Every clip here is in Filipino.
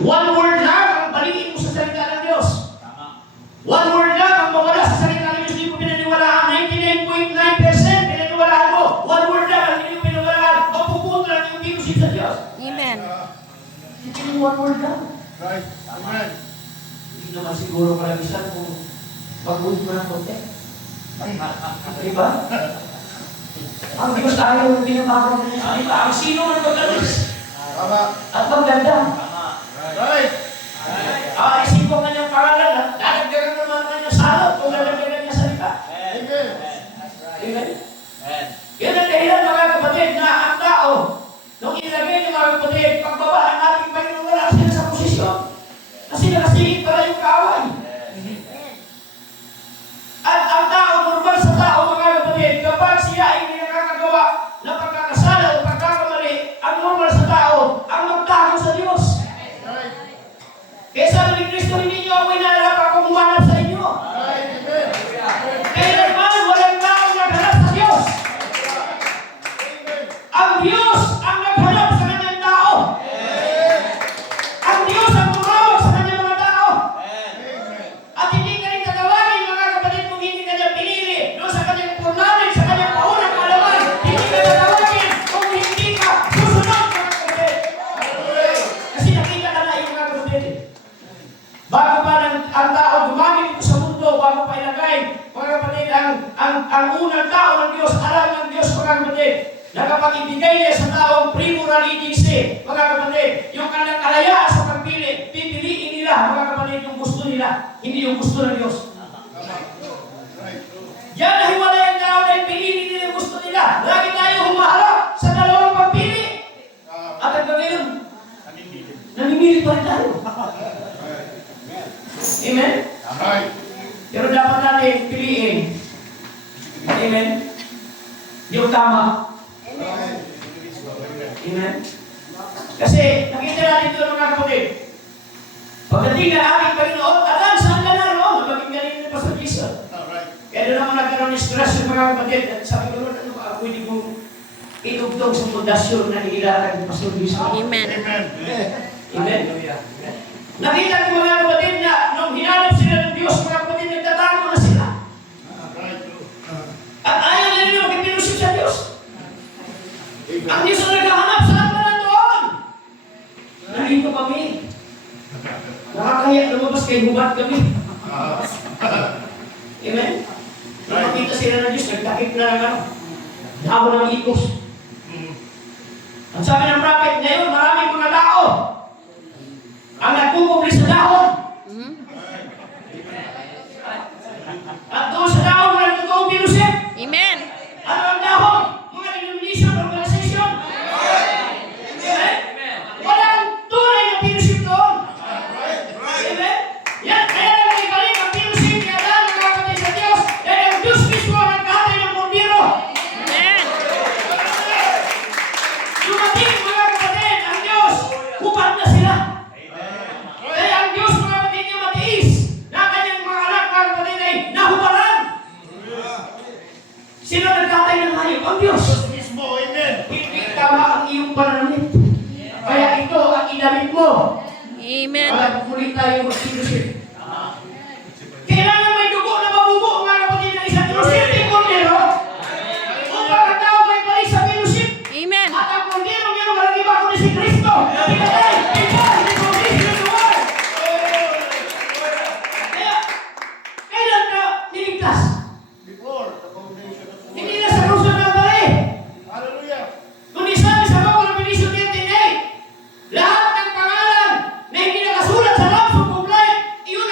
One word lang ang baliin mo sa salita ng Diyos. One word lang ang mawala sa salita ng Diyos. Hindi mo pinaniwalaan. 99.9% pinaniwalaan mo. One word lang ang hindi mo pinaniwalaan. Mapupunta lang yung pinusin sa Diyos. Amen. Hindi mo one word lang. Right. Amen. Hindi naman siguro kalamisan kung pag-uwi mo ng konti. Diba? Ang Diyos ayaw yung pinamakaw ng salita. Ang sino man magalis. Tama. At maganda. Right. Isip ko kanyang pangalan, lalagdagan naman kanyang salot kung lalagdagan niya salita. Amen. Amen? Yan ang dahilan, mga kapatid, na ang tao, nung ilagay niyo, mga kapatid, pagbaba ang ating Panginoon, wala sila sa posisyon. Kasi nakasingit pala yung kaaway. At ang tao, normal sa tao, mga kapatid, kapag siya ay hindi nakakagawa ng pagkakasala o pagkakamali, ang normal sa tao, ang magtago sa Diyos. Kaya sabi ni Kristo, hindi niyo ako inalap, ako humanap sa inyo. Kaya naman, walang taong naghanap sa Diyos. Ang Diyos ang naghanap sa kanyang tao. Ang Diyos ang tumawag sa kanyang mga tao. At hindi ka rin tatawagin, mga kapatid, kung hindi ka niya pinili. Doon sa kanyang purnanin, sa kanyang paunang kaalaman. Hindi ka tatawagin kung hindi ka susunod, mga kapatid. Kasi nakita ka na yung mga kapatid. Bago pa ang tao gumamit ito sa mundo, bago pa ilagay, mga kapatid, ang unang tao ng Diyos, alam ng Diyos, mga kapatid, na kapag ibigay niya sa taong pre-moral agency, mga kapatid, yung kanilang kalayaan sa pagpili, pipiliin nila, mga kapatid, yung gusto nila, hindi yung gusto ng Diyos. Yan na hiwalay ang tao dahil pinili nila yung gusto nila. Lagi tayo humaharap sa dalawang pagpili. At ang gagawin, namimili pa rin tayo. Amen? Right. Pero dapat natin piliin. Amen? Yung tama. Amen? Kasi nakita natin ito mga kapatid. Pagdating na aking Panginoon, alam saan ka na roon? Maging galing na Pastor Jason. Kaya doon naman nagkaroon ng stress yung mga kapatid. At sabi ko, Lord, ano ba? Pwede kong itugtog sa pundasyon na nilaran ni Pastor Jason. Amen. Amen? Nakita ko mga kapatid na nung hinanap sila ng Diyos, mga kapatid, nagtatago na sila. At ayaw na rin magpipinusin sa Diyos. Ang Diyos ang naghahanap, saan ka na doon? Nandito kami. Nakakahiya lumabas kay hubat kami. Amen? Nung makita sila ng Diyos, nagtakip na ng dahon ng ikos. Ang sabi ng prophet, ngayon maraming mga tao ang nagpupubli sa dahon. At doon sa dahon, walang totoong pinusin. Amen. Ano ang dahon? Mga denomination, organization. Amen? Walang tunay na pinusin doon. Amen? Yan, kaya lang ibalik ang pinusin kaya lang nakakatay sa Diyos. Dahil ang Diyos mismo ang nagkatay ng kondiro. Amen. Dumating mga kapatid, ang Diyos, hupat na sila. Kaya ang Diyos mga kapatid niya matiis na kanyang mga anak mga kapatid ay nahubaran. Sino nagkatay ng hayop? Ang Diyos. Mismo. Amen. Hindi tama ang iyong pananamit. Kaya ito ang inamit mo. Amen. Para pupulit tayo mag-sinusin. Kailangan may dugo na mabubo mga kapatid ng isang inosente kondero. Upang ang tao may balik sa pinusin. Amen. At ang kondero ngayon walang iba kundi si Kristo. Pinatay, ikaw, si Kristo ng lugar. Kaya, kailan ka niligtas? Before the foundation of the world. Hindi na sa krus ng Calvary. Hallelujah. Kundi sabi sa mga Revelation 13:8, lahat ng pangalan na hindi nakasulat sa Lambs Book of Life, iyon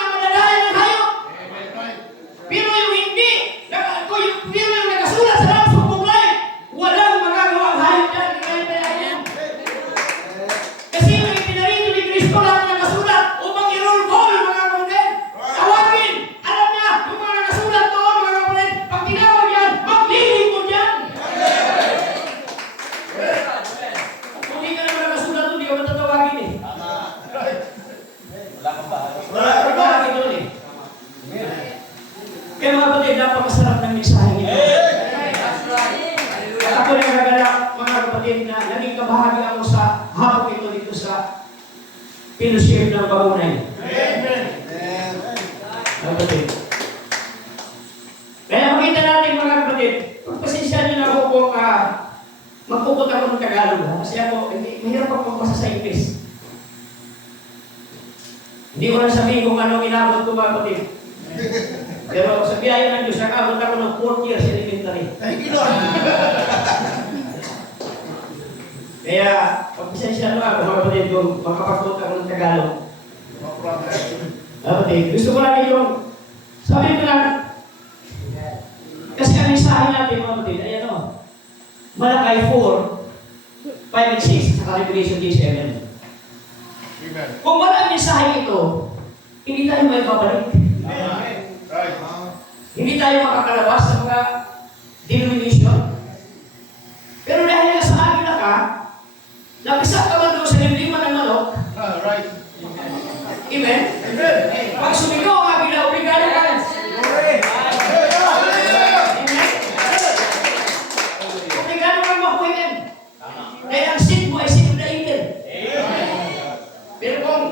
fellowship ng pagunay. Amen. Kapatid. Kaya makita natin mga kapatid, pagpasensya nyo na ako kung magpupot ako ng Tagalog. Kasi ako, mahirap ako magpasa sa English. Hindi ko na sabihin kung ano inabot ko mga kapatid. Pero sa biyaya ng Diyos, nakabot ako ng 4 years elementary. Thank you, Lord. Kaya, pagpasensya nyo ako mga kapatid kung makapagpot ako ng Tagalog. No problem. Kapatid, gusto ko lang yung sabi ko lang, kasi ang mensahe natin mga kapatid, ay ano, Malakay 4, 5 and 6, sa Revelation 7. Amen. Kung wala ang mensahe ito, hindi tayo may babalik. Right. Hindi tayo makakalabas sa mga denomination. Pero dahil nga sa akin ka, nag-isa ka man doon sa limliman ng manok, Right. amen? Amen. Pag sumigaw ang aking obligado ka. Amen? Obligado kang makuhin. Dahil ang sin mo ay sin of the angel. Pero kung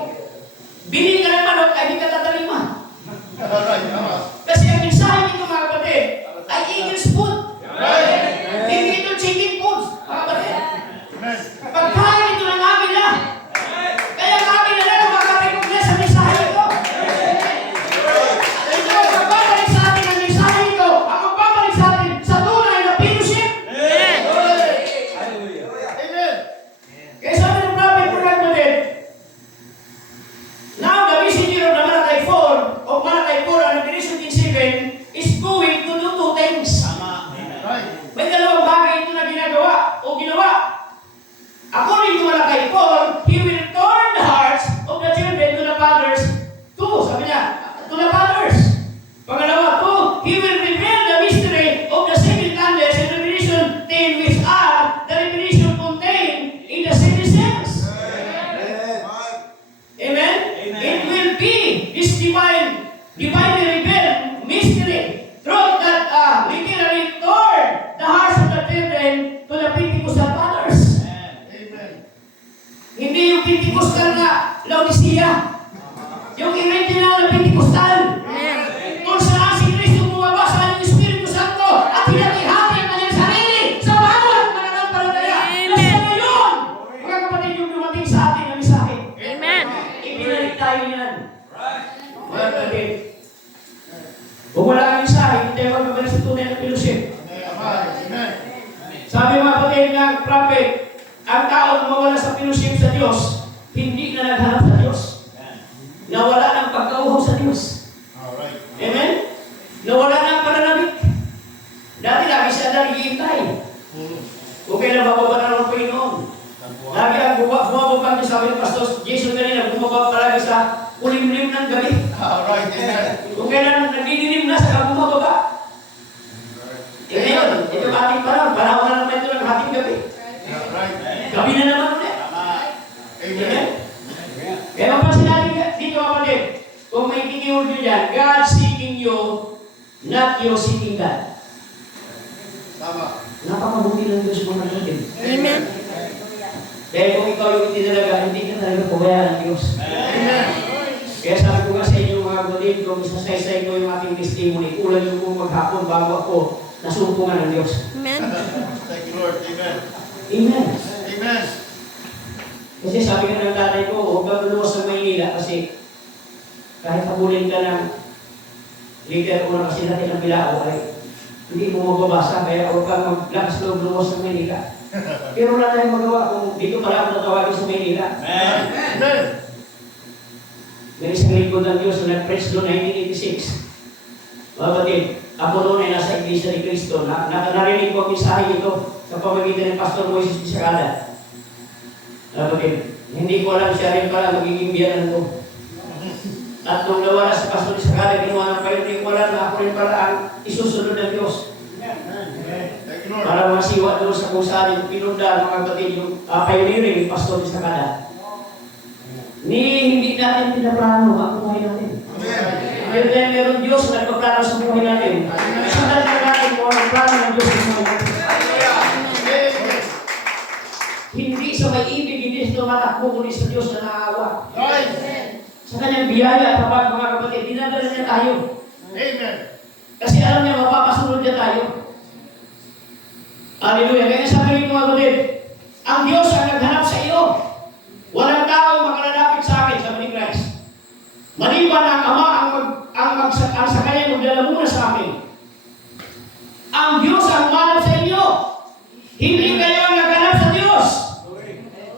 bili ka ng manok, ay hindi ka tatalima. Right. Kasi ang mensahe nito mga kapatid ay eagle's food. Hindi ito chicken food, mga kapatid. Amen. Pagkain ito ng agila. Kaya ang agila na makarecognize sa mensahe ito. Ito ang magbabalik sa atin ang mensahe ito. Ang magbabalik sa atin sa tunay na fellowship. Amen. Kaya sabi ng prophet mga kapatid, now the messenger of the Malakay 4 of Malakay 4 and Revelation 7 is going to do two things. Right. May dalawang bagay ito na ginagawa o ginawa. According to Malakay 4, He will turn the hearts of the children to the fathers. Sabi niya, to the fathers. Pangalawa, He will reveal the mystery of the seven thunders in Revelation 10, which are the revelation contained in the seven seals. Amen? It will be this divinely revealed mystery, truth that literally turn the hearts of the children to the Pentecostal fathers. Amen. Hindi yung Pentecostal na Laodicea. Yung original na Pentecostal. Kung saan si Kristo bumaba sa kanyang Espiritu Santo at hinati-hati ang kanyang sarili sa bawat mananampalataya. Nasa ngayon, mga kapatid, yung dumating sa atin ang mensahe. Amen. Ibinalik tayo yan. Mga kapatid, kung wala ang mensahe, hindi tayo magbabalik sa tunay na fellowship. Amen. Sabi mga kapatid ng prophet, ang tao mawala sa fellowship sa Diyos, hindi na naghanap sa Diyos. Nawala ng pagkauhaw sa Diyos. All right. Amen? Nawala ng pananabik. Dati lagi siya naghihintay. Kung kailan bababa na ng Panginoon. Lagi ang bumababa niya, sabi ng Pastor Jason kanina, bumababa palagi sa kulimlim ng gabi. All right. Amen. Kung kailan nagdidilim na, saka bumababa. E ngayon, ito ating panahon na naman ito ng hating gabi. All right. Gabi na naman ulit. Amen. Amen? Kaya mapasin natin dito kapatid, kung may kikiword nyo dyan, God seeking you, not you seeking God. Tama. Napakabuti ng Diyos mga kapatid. Amen. Dahil kung ikaw yung itinalaga, hindi ka talaga pabayaan ng Diyos. Amen. Kaya sabi ko nga sa inyo mga kapatid, kung isasaysay ko yung ating testimony, kulang yung kung maghapon bago ako nasumpungan ng Diyos. Amen. Thank you, Lord. Amen. Amen. Amen. Kasi sabi nga ng tatay ko, huwag kang luluwas sa Maynila kasi kahit habulin ka ng leader o kasi natin ng bilao ay hindi mo mababasa, kaya huwag kang maglakas loob luluwas sa Maynila. Pero wala tayong magawa kung dito pala ako natawagin sa Maynila. Amen. May isang lingkod ng Diyos na nag-preach doon 1986. Mga batid, ako noon ay nasa Iglesia ni Cristo. Narinig ko ang mensahe ito sa pamagitan ng Pastor Moises Bisacada. Mga batid, hindi ko alam siya rin pala magiging biyanan ko. At nung nawala si Pastor Bisacada, ginawa ng payo, hindi ko alam na ako rin pala ang isusunod ng Diyos. Thank you, Lord. Para masiwa doon sa kung saan yung pinunda mga batid, yung pioneering ni Pastor Bisacada. Hindi natin pinaplano ang buhay natin. Amen. Pero dahil meron Diyos na nagpaplano sa buhay natin, sundan na natin kung ang plano ng Diyos sa buhay natin. Amen. Hindi sa may ibig, hindi sa tumatakbo kundi sa Diyos na naawa. Right. Sa kanyang biyaya at habag, mga kapatid, dinadala niya tayo. Amen. Kasi alam niya, mapapasunod niya tayo. Hallelujah. Kaya sabi rin mga kapatid, ang Diyos ang naghanap sa iyo. Walang tao makalalapit sa akin, sabi ni Christ. Maliban ang Ama ang sa kanya magdala muna sa akin. Ang Diyos ang manap sa inyo. Hindi kayo ang naghanap sa Diyos.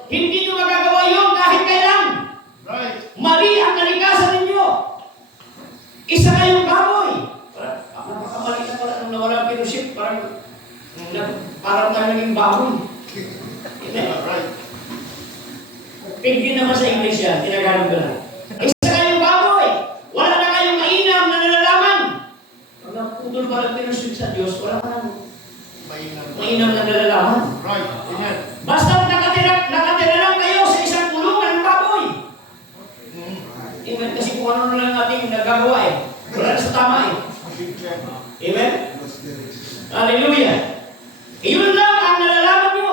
Hindi nyo magagawa yun kahit kailan. Right. Mali ang kalikasan ninyo. Isa kayong baboy. Napakamali na pala nung nawala ang fellowship. Parang tayo naging baboy. Right. Pigin naman sa English yan. Tinagalog na. Isa kayong baboy. Wala na kayong mainam na nalalaman. Pag naputol pa ng fellowship sa Diyos, wala ka nang mainam na nalalaman. Right. Amen. Basta nakatira lang kayo sa isang kulungan ng baboy. Amen. Kasi kung ano na lang ating nagagawa eh. Wala na sa tama eh. Amen. Hallelujah. Iyon lang ang nalalaman nyo.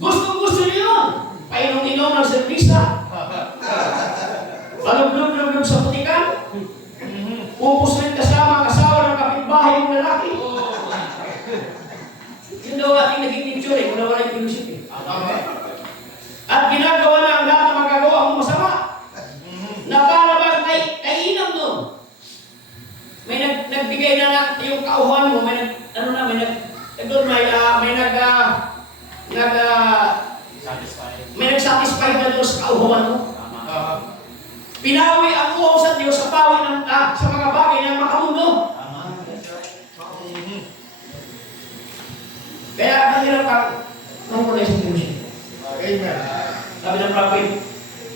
Gusto nyo yun. Painom-inom ng servisa. Palog-log sa putikan. Pupus rin kasama ang asawa ng kapitbahay ng lalaki. Yun daw ating naging picture eh. Kung nawala yung fellowship eh. At ginagawa na ang lahat na magagawa mong masama. Na para ba kainom nun? May nagbigay na yung kauhan mo, may nag-satisfy na Diyos sa kauhan mo. Pinawi ang uhaw sa Diyos sa pawi ng sa mga bagay ng makamundo. Kaya mahirap ang mahulay sa fellowship. Amen. Sabi ng prophet,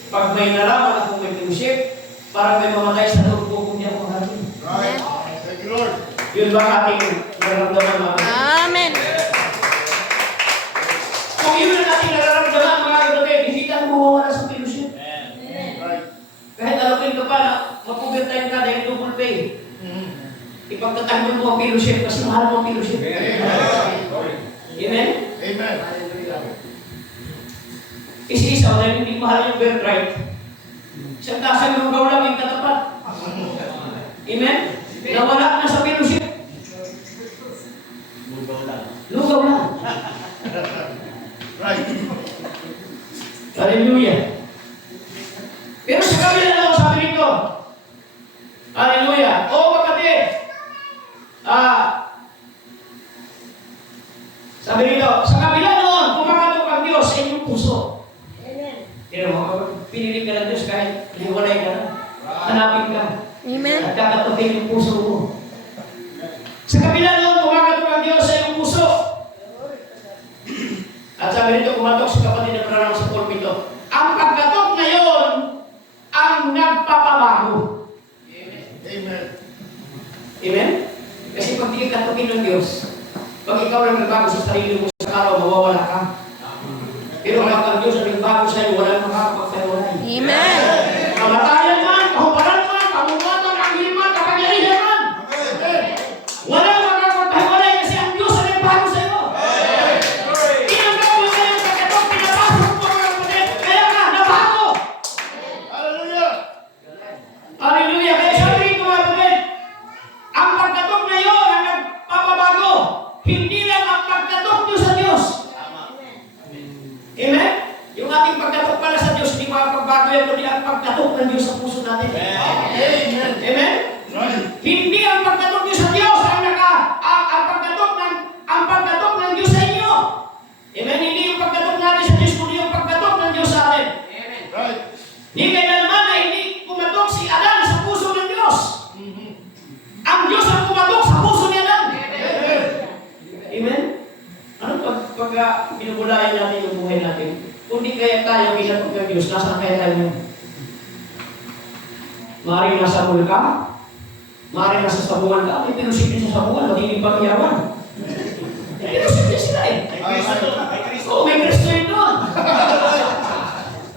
pag may nalaman ako may fellowship, parang may mamatay sa loob ko kung di ako hatin. Right. Thank you, Lord. Yun ba ating nararamdaman mga Amen. kung yun ang ating nararamdaman mga kapatid, hindi tayo mawawala sa fellowship. Right. Kahit alapin ka pa na mapugat tayo ka dahil double pay. Ipagtatahimon mo ang fellowship kasi mahal mo ang fellowship. Amen? Amen. Isa-isa dahil hindi mahal yung birthright. Isang tasang lugaw lang yung katapat. Amen? Nawala na sa fellowship. Lugaw lang. Right. Hallelujah. Pero sa kabila lang sabi nito, hallelujah. O kapatid, sabi nito, sa kabila noon, kumakatok ang Diyos sa inyong puso. Tira mo, pinili ka ng Diyos kahit hiwalay ka na. Hanapin ka. Amen. At kakatukin yung puso mo. Sa kabila noon, kumakatok ang Diyos sa iyong puso. At sabi nito, kumatok sa kapatid na parang sa pulpito. Ang pagkatok na yon ang nagpapabago. Amen. Amen? Kasi pag di ka katukin ng Diyos, pag ikaw lang nagbago sa sarili mo sa araw, mawawala ka. Pero kapag ang Diyos ang nagbago sa iyo, walang makakapagpalawalay. Amen. Kamatayan man, kahubaran man, kamungatan, angin man, kapangyarihan man. Walang makakapagpalawalay kasi ang Diyos ang nagbago sa iyo. Tinanggap mo sa iyong pagkatok, pinapasok mo mga kapatid, kaya ka, nabago. Hallelujah. Hallelujah. Kaya sabi rito mga kapatid, ang pagkatok na yun ang nagpapabago. Hindi lang ang pagkatok nyo sa Diyos. Amen? Yung ating pagkatok pala sa Diyos, hindi makapagbago yan, kundi ang pagkatok ng Diyos sa puso natin. Amen. Amen? Right. Hindi ang pagkatok nyo sa Diyos ang pagkatok ng Diyos sa inyo. Amen? Hindi yung pagkatok natin sa Diyos, kundi yung pagkatok ng Diyos sa atin. Right. Hindi kailanman na hindi kumatok si Adan sa puso ng Diyos. Ang Diyos ang kumatok sa puso ni Adan. Amen? Ano pag binubulayan natin yung buhay natin? Kung di kaya tayo kinatok ng Diyos, nasaan kaya tayo? Maaaring nasa mall ka, maaaring nasa sabungan ka, may pinusip din sa sabungan, magiging pangyawan. Pinusip din sila eh. Oo, may Kristo yun doon.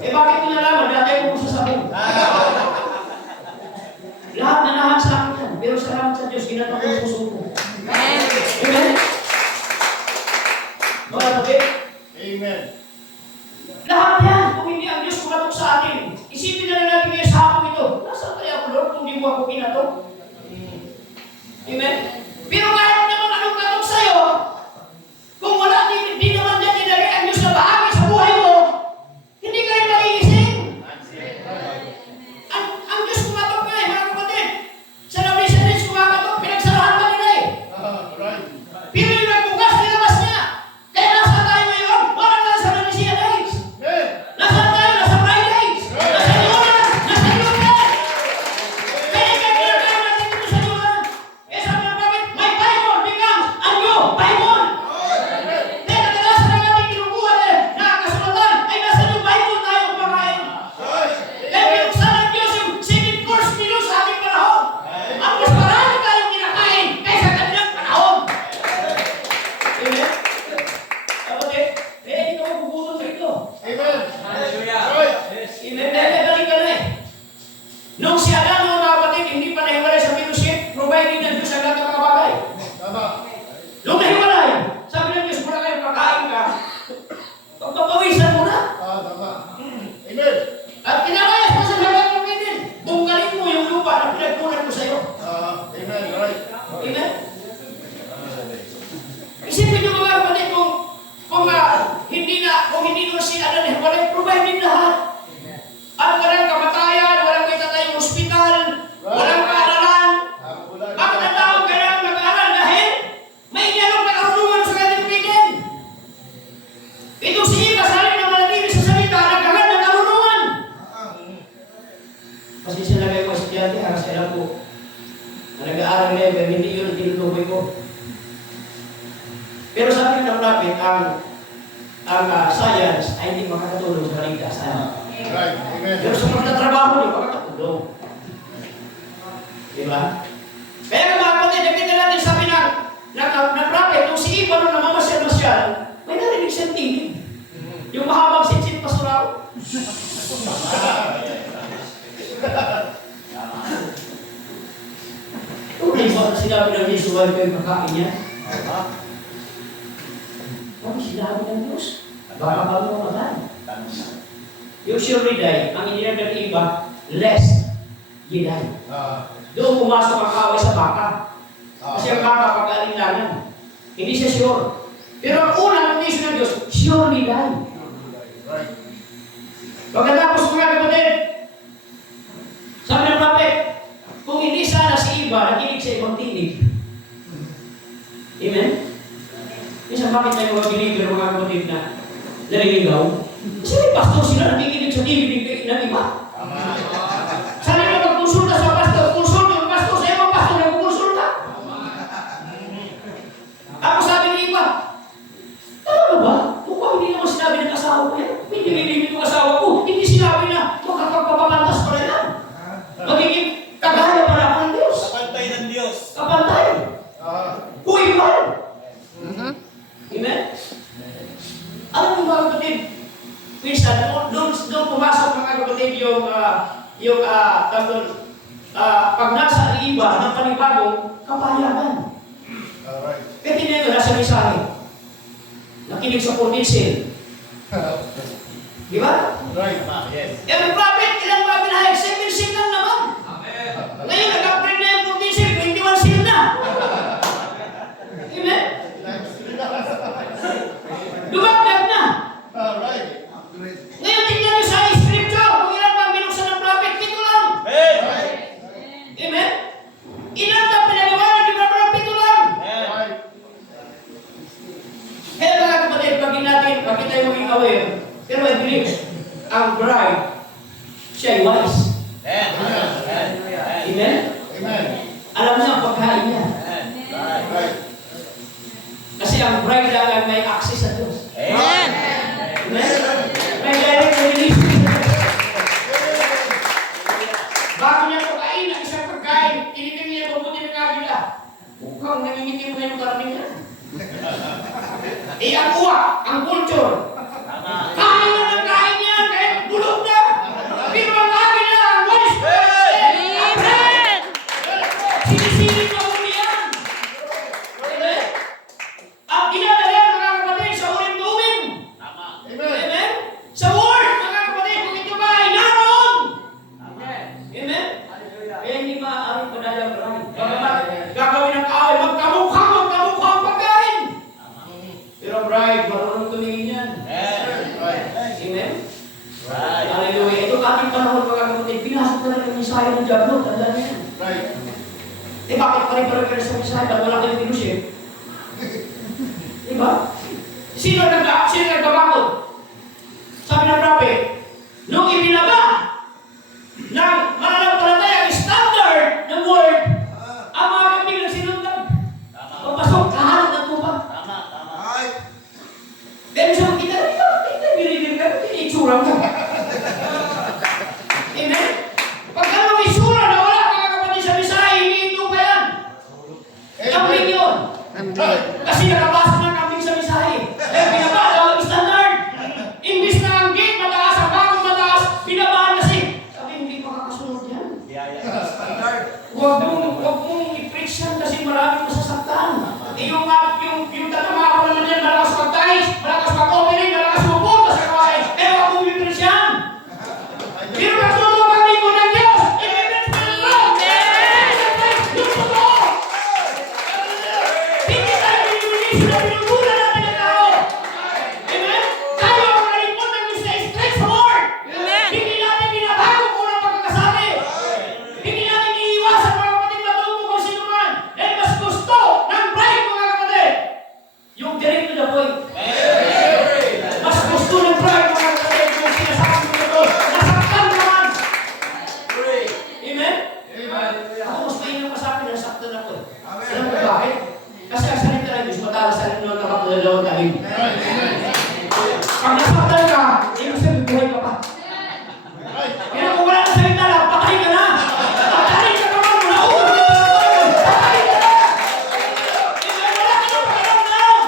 Bakit ko nalaman? Dati ko sa sabon. Lahat na lahat sa akin yan. Pero salamat sa Diyos, ginatok ko ang puso ko. Amen? Mga kapatid, Amen. lahat yan, kung hindi mo ako kinatok. Amen? Pero kahit naman anong katok sa'yo, kung wala, di naman dyan nilagay ang Diyos na bahagi sa buhay mo, hindi ka rin magigising. Ang Diyos kumatok nga eh, mga kapatid. Sa Laodiceans kumakatok, pinagsarahan ka nila eh. Right. Pero yung nagbukas, nilabas niya. Kaya nasa tayo ngayon, wala na sa Laodicea days. Amen. Nasa tayo, nasa Fridays. Nasa Yunan, nasa Yunan. Kaya kinakain natin dito sa Yunan. Kaya sabi ng prophet, my Bible becomes a new Bible. Kaya kadalasan ng ating kinukuha na kasulatan ay nasa new Bible tayo kumakain. Kaya binuksan ng Diyos yung second course menu sa ating panahon. Ang mas marami tayong kinakain kaysa kanilang panahon. Amen? Kapatid, kaya hindi ka magugutom rito. Amen. Right. Amen? Dahil balik ka na eh. Nung si Adan, mga kapatid, hindi pa nahiwalay sa fellowship, providing ng Diyos ang lahat ng mga bagay. Tama. Nung nahiwalay, sabi ng Diyos, mula kayo kakain ka, pagpapawisan mo na. Tama. Amen. At kinakayas mo sa lahat ng pinin. Bungkalin mo yung lupa na pinagpunan ko sa'yo. Amen. Right. Amen? Isipin nyo mga kapatid, kung hindi doon si Adan nahiwalay, providing lahat. At walang kamatayan, walang may tatayong ospital, walang kaaralan. Bakit ang tao kailangan mag-aaral? Dahil may inalok na karunungan sa kanyang pinin. Ito si Iba, saling na manatili sa salita, nagkaroon ng karunungan. Kasi sila kayo estudyante, haras kailan po na nag-aaral level, hindi yun ang tinutukoy ko. Pero sabi ng prophet, ang science ay hindi makakatulong sa kaligtasan. Right. Amen. Pero sa pagtatrabaho niyo, makakatulong. Diba? Kaya mga kapatid, nakita natin sabi ng prophet, nung si Iba nung namamasyal-masyal, may narinig siyang tingin. Yung mahabang sitsit pasuraw. Tuloy ba na sinabi ng Diyos, huwag kayo kakain niya? Ano sinabi ng Diyos? Baka bago mamatay. Yung siyuriday, ang inilagay ng iba, less yiday. Doon pumasok ang kaway sa baka. Kasi ang baka pag-alinlangan. Hindi siya sure. Pero ang unang condition ng Diyos, sure yiday. Right. Pagkatapos mga kapatid, sabi ng prophet, kung hindi sana si Iba, nakinig sa ibang tinig. Amen? Minsan bakit may mga believer, mga kapatid na naliligaw? Kasi may pastor sila nakikinig sa tinig ng iba. Sana na magkonsulta sa pastor, konsulta yung pastor sa ibang pastor na magkonsulta. Ako sabi ng iba, tama ba? Mukhang hindi naman sinabi ng asawa ko yan. Hindi nilimit yung asawa ko. Hindi sinabi na makakapagpapalantas pa rin lang. Magiging kagaya para ako ng Diyos. Kapantay ng Diyos. Kapantay. Kuipan. Amen? Alam mo mga kapatid, minsan, doon pumasok mga kapatid pag nasa iba ng panibagong kapayagan. Right. Kaya tinignan nasa mensahe. Nakinig sa Cornelsen. Di ba? Right. Yes. Eh, may prophet, ilang ba binahayag? 7 seal lang naman. Ngayon, nag-upgrade na yung Cornelsen, 21 seal na. Amen? Dumagdag na. Right. Ngayon, tingnan niyo sa scripture, kung ilan bang binuksan ng prophet, 7 lang. Hey! Amen? Ilan bang pinaliwanag ng prophet, 7 lang. Right. Kaya mga kapatid, pag tayo maging aware, pero I believe, ang bride, siya ay wise. Amen? Amen. Alam niya ang pagkain niya. Right. Kasi ang bride lang ay may access sa Diyos. Amen. Amen? May direct release. Bago niya pagkain ang isang pagkain, tinitingnan niya mabuti ng kabila. Mukhang nangingitim na yung karning niya. Ang uwak, ang culture. Kain na ng kain niya, kahit bulog na. Pero ang kain na, ang wise. Amen. Sinisilip na uli yan. Amen? Ang ginadala mga kapatid sa uling tuwing. Amen. Amen? Sa word, mga kapatid, kung ito ba ay naroon. Amen? Kaya hindi pinasok na lang yung mensahe ng Diablo, tandaan niyo yan. Right. Eh bakit pare-pare ka sa mensahe? Ba't wala kayong pinuship? Diba? Sino nagbabakod? Sabi ng prophet, nung ibinaba ng mananampalataya ang standard ng word, ang mga kambing na sinundan. Pagpasok, kahanap ng tupa. Right. Pero siya makita, hindi binigil ka, hindi itsurang ka. Amen? Pag anong itsura na wala mga kapatid sa mensahe, hindi ito pa yan. Kambing yun. Right. Kasi nakapasok ng kambing sa mensahe. Kaya binaba ang standard. Imbis na ang gate mataas, ang bakod mataas, binabaan kasi. Sabi, hindi makakasunod yan. Huwag mong i-preach yan kasi maraming masasaktan. Eh yung tatama ko naman yan, malakas mag-tais, malakas mag-opening, malakas mag-punta sa kawain. Eh huwag mong i-preach yan. Pero magtutupang lingkod ng Diyos. I-preach mo yung Lord. Yung totoo. Hindi tayo pinigulisyo na pinugulan natin ang tao. Amen? Tayo ang nalipot ng Diyos na straightforward. Hindi natin binabago kung ang pagkakasabi. Hindi natin iiwasan mga kapatid matuto kung sino man. Dahil mas gusto ng bride mga kapatid. Yung direct to the point. Mas gusto ng bride mga kapatid yung sinasabi ko ito. Nasaktan naman. Amen? Ako mas mainam pa sa akin, nasaktan ako. Alam mo bakit? Kasi ang salita ng Diyos, matalas sa rin ng nakapagdalaw tayo. Pag nasaktan ka, ibig sabihin buhay ka pa. Kaya kung wala na salita lang, patay ka na! Patay ka naman mo! Nauulit ka sa Panginoon! Patay ka na! Wala ka na pakiramdam!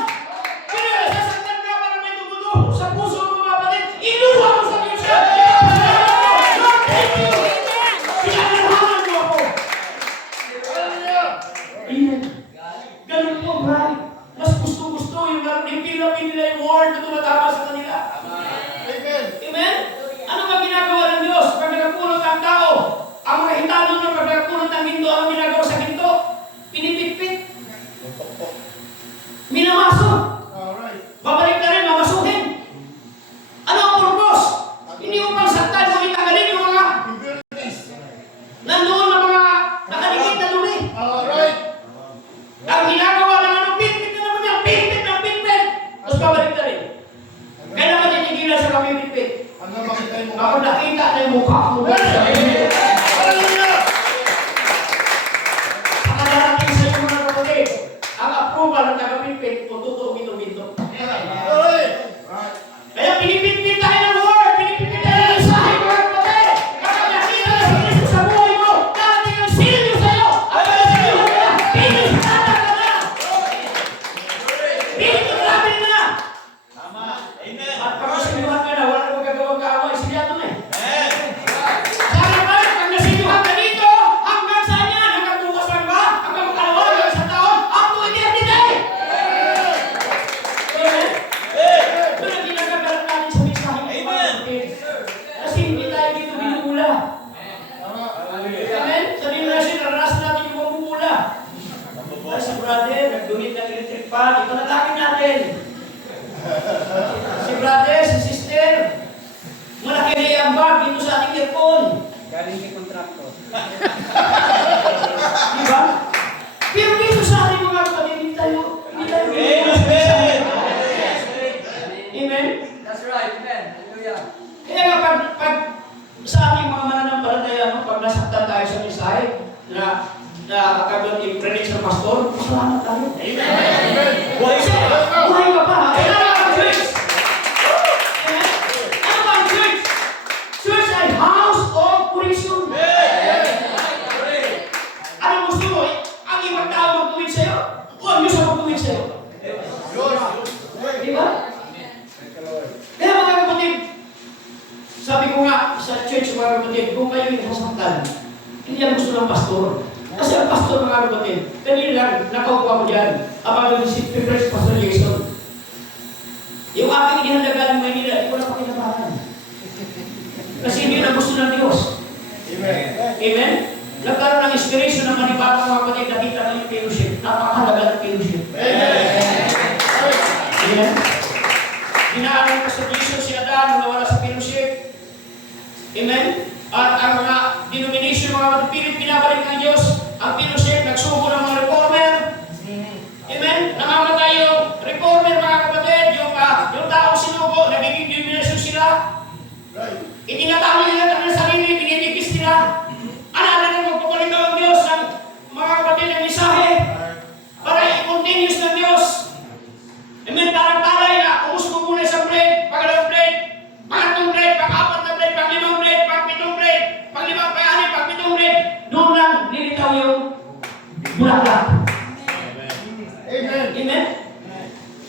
Pero nasasaktan ka para may tumutulo sa puso mo mga kapatid, iluha mo sa Diyos yan! Lord, thank you! Pinanarhaman mo ako! Amen. Ganun po, bride. Mas gusto-gusto yung pinapin nila yung word na tumatama sa kanila. Amen. Amen? Ano ba ginagawa ng Diyos? Pag nagpulot ang tao, ang mga hitano nyo, pag nagpulot ng ginto, ano ginagawa sa ginto? Pinipitpit. Minamaso. Alright. Babalik na rin, mamasuhin. Ano ang purpose? Hindi upang saktan, kung itagalin yung mga Impurities. nandoon na mga nakadikit na dumi. Alright. Ang ginagawa ng ano, pitpit na naman yan, pitpit ng pitpit. Tapos babalik na rin. Kaya naman tinigilan sa kami pitpit. Hanggang makita yung mukha. Ako nakita na yung mukha mo. Hallelujah. Saka darating sa iyo mga kapatid, ang approval ng taga-pitpit kung totoo ito. Alright. Kaya pinipitpit tayo ng word, pinipitpit tayo ng mensahe mga kapatid. Kapag nakita na si Kristo sa buhay mo, darating ang silyo sa iyo. Ang silyo ka na, pinipitata ka na. Pinipitata na. At pag nasiluhan ka na, wala na magagawang kaaway, silyado na eh. Sabi naman, pag nasiluhan ka dito, hanggang saan yan? Hanggang bukas lang ba? Hanggang makalawa, hanggang isang taon? Up to eternity! Amen? Ito na ginagagalak natin sa mensahe ng mga kapatid. Kasi hindi tayo dito binubula. Amen? Sabihin mo na siya, naranasan natin yung mamumula. Ay, si brother, nag-donate ng electric fan, ipanalangin natin. Si brother, si sister, malaki na yung bag dito sa ating earphone. Galing kay kontraktor. Diba? Pero dito sa ating mga kapatid, hindi tayo binubula sa mensahe. Amen? That's right, amen. Hallelujah. Kaya nga pag sa ating mga mananampalataya, no, pag nasaktan tayo sa mensahe na kagawin yung predict ng pastor, masalamat tayo. Amen. Buhay ka pa. Kaya ano ang church? Amen? Ano ba ang church? Church ay house of correction. Ano gusto mo? Ang ibang tao magtuwid sa'yo? O ang Diyos ang magtuwid sa'yo? Di ba? Kaya mga kapatid, sabi ko nga sa church mga kapatid, kung kayo nasasaktan, hindi yan gusto ng pastor. Kasi ang pastor mga kapatid, kanina lang, nakaupo ako dyan, abang si First Pastor Jason. Yung aking inihalagaan ng Manila, hindi ko na pakinabahan. Kasi hindi na gusto ng Diyos. Amen. Amen? Nagkaroon ng inspiration ng manibagong mga kapatid, nakita ng yung fellowship. Napakahalaga ng fellowship. Amen? Ginaaral ko sa Jesus si Adan, nawala sa fellowship. Amen? At ang mga bulaklak. Amen. Amen?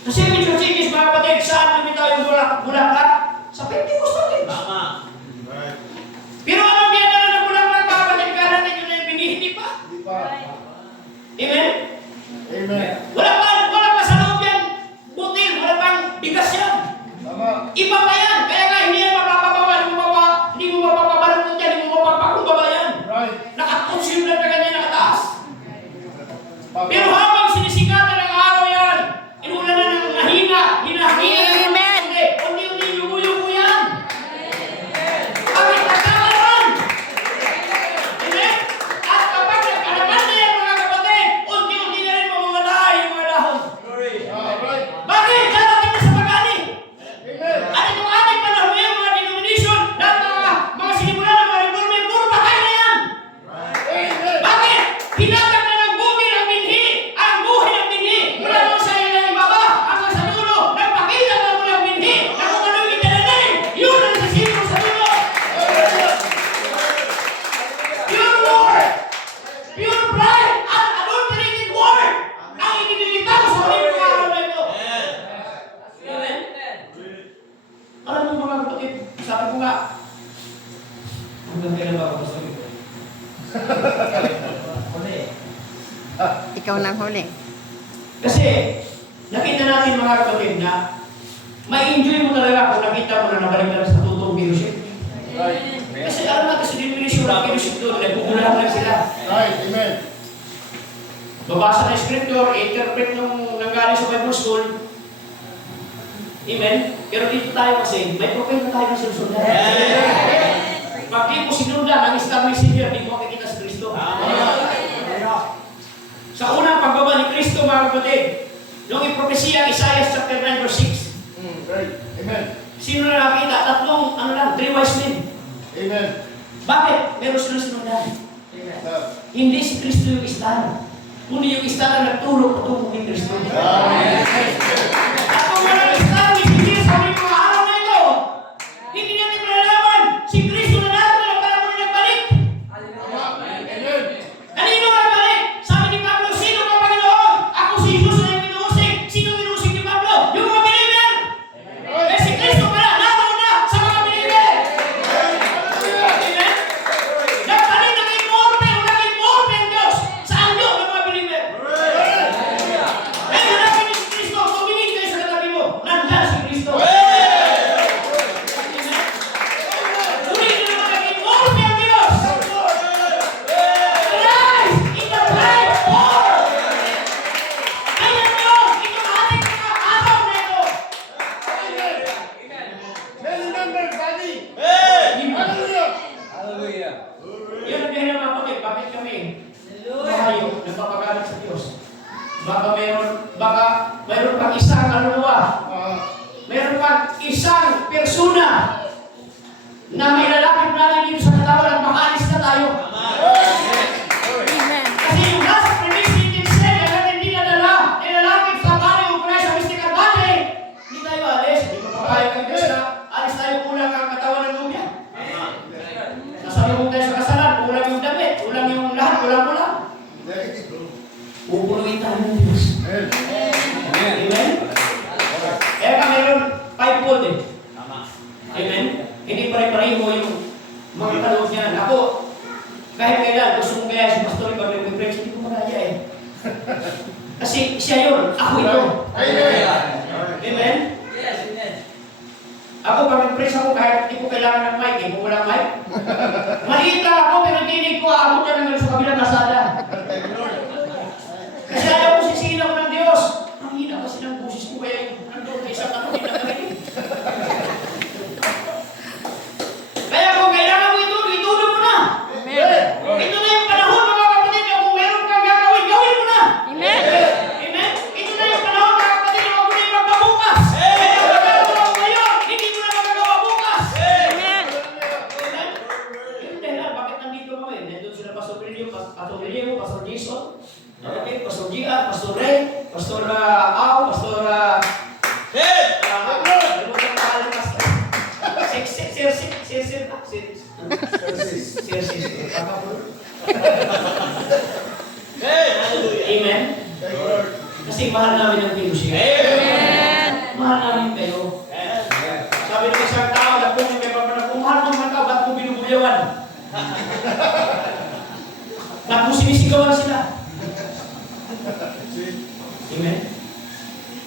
Kasi medyo chikis mga kapatid, saan lumitaw yung bulaklak? Sa Pentecostal din. Right. Pero anong dinadala ng bulaklak mga kapatid? Kala ninyo na yung binihindi pa? Di pa. Amen? Amen. Wala pa sa loob yan. Butil, wala pang bigas yan. Tama. Iba pa yan. Kaya nga hindi yan mapapababa, hindi mo mapapabalot yan, hindi mo mapapakumbaba yan. Right. Nakakonsume na ganyan nakataas. Pero habang sinisikatan ng araw yan, inulan na ng mahina, hinahangin. Amen. Unti-unti yugo-yugo yan. Bakit nagkakaroon? Amen? At kapag nagkalaman na yan mga kapatid, unti-unti na rin mamamalahay yung mga dahon. Right. Bakit? Darating na sa pag-ani. Amen. At itong ating panahon ngayon, mga denomination, lahat ng mga sinimulan ng mga reforme, puro patay na yan. Amen. Bakit? Hinatag na ng bukid ang binhi, ang buhay ng binhi, mula doon sa ilang ibaba, hanggang sa dulo, nagpakita na mula ang binhi, na kung ano yung itinanayin, yun ang nasisipon sa dulo. Pure word, pure pride, at adulterated word, ang ininilitaw sa mga araw na ito. Amen? Alam mo mga kapatid, sabi ko nga, hanggang kailan ba ako gusto nito? Ikaw nang huli. Kasi, nakita natin mga kapatid na ma-enjoy mo talaga kung nakita mo na nabalik na sa totoong fellowship. Right. Kasi alam natin sa denomination ng fellowship doon, nagpupulaan lang sila. Right. Amen. Babasa ng scripture, interpret nung nanggaling sa Bible school. Amen? Pero dito tayo kasi, may prophet na tayo na sinusundan. Pag di mo sinundan ang Islamic Savior, di mo makikita sa Kristo. Sa unang pagbaba ni Kristo, mga kapatid, nung ipropesiya ang Isaiah chapter 9 verse 6, Right. Amen. sino na nakita? Tatlong, 3 wise men. Amen. Bakit? Meron silang sinundan. Hindi si Kristo yung istan. Kundi yung istan ang nagtulog patungo kay Kristo. At kung walang istan, hindi sa mga araw na ito, hindi natin malalaman si Kristo na natin na para muna nagbalik. Amen. Kanino nagbalik? Sabi ni Pablo, sino ka Panginoon? Ako si Jesus na yung minuusig. Sino minuusig ni Pablo? Yung mga believer. Eh si Kristo pala, naroon na sa mga believer. Amen? Nagpalit ng immortal ang Diyos sa anyo ng mga believer. Eh, hanapin niyo si Kristo. Tumingin kayo sa katabi mo. Nandyan si Kristo. Amen? Tuloy niyo naman ang immortal ang Diyos. Arise in the bright morn. Ayan yun. Ito ang ating mga araw na ito. Let's remember, buddy. Hallelujah. Hallelujah. Yun ang dahilan mga kapatid, bakit kami tayo nagpapagalit sa Diyos? Baka mayroon pang isang kaluluwa, mayroon pang isang persona na may lalapit natin dito sa katawan at makaalis na tayo. Amen. Kasi yung last predicted sin na natin dinadala, nilalapit sa body of Christ sa mystical body, hindi tayo alis. Hindi papapayag ang Diyos na alis tayo kulang ang katawan ng lubya. Nasalubong tayo sa kasalan, kulang yung damit, kulang yung lahat, kulang-kulang. Pupunuin tayo ng Diyos. Amen? Kaya ka meron 5-fold eh. Amen? Hindi pare-pareho yung mga kaloob niyan. Ako, kahit kailan, gusto mong kaya si Pastor Iba, may preach, hindi ko maraya eh. Kasi siya yun, ako ito. Amen? Yes, amen. Ako, pag nag-preach ako, kahit hindi ko kailangan ng mic, hindi ko walang mic. Maliit lang ako, pero tinig ko, abot ka ng sa kabilang kasada. Kasi ayaw ko sisihin ako ng Diyos. Ang hina kasi ng busis ko, kaya yung nandun na isang kapatid na karinig. Kaya kung kailangan mo ituloy mo na. Amen. Ito na yung panahon, mga kapatid, na kung meron kang gagawin, gawin mo na. Amen. Amen? Ito na yung panahon, mga kapatid, na huwag mo na yung magpabukas. Kaya kung magagawa mo ngayon, hindi mo na magagawa bukas. Amen. Amen? Yun dahil bakit nandito kami? Nandun sila Pastor Guillermo, Pastor Jason, okay, Pastor Gian, Pastor Ray, Pastor Ao, Pastor Sir. Amen? Thank you, Lord. Kasi mahal namin ang fellowship. Amen. Mahal namin kayo. Sabi ng isang tao, nagpunong kay Papa na, kung mahal mo man tao, ba't mo binubulyawan? Ba't mo sinisigawan sila? Amen?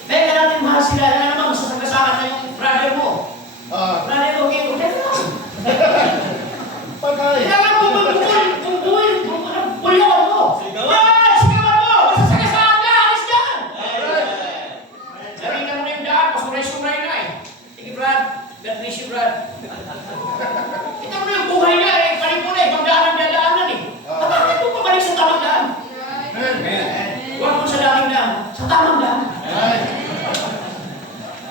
Kaya natin mahal sila. Ano naman, masasagasaan na yung brother mo. Brother mo, okay, okay lang. Pagkay. Kailangan mo bulyawan mo. Yan! Sigawan mo! Masasagasaan ka! Alis dyan! Narita mo na yung daan, pasuray-suray na eh. Sige, Brad. God bless you, Brad. Kita mo na yung buhay niya eh. Paling mo na eh. Pagdaan ang dadaanan eh. Bakit mo pabalik sa tamang daan? Amen. Huwag mo sa daming daan. Sa tamang daan.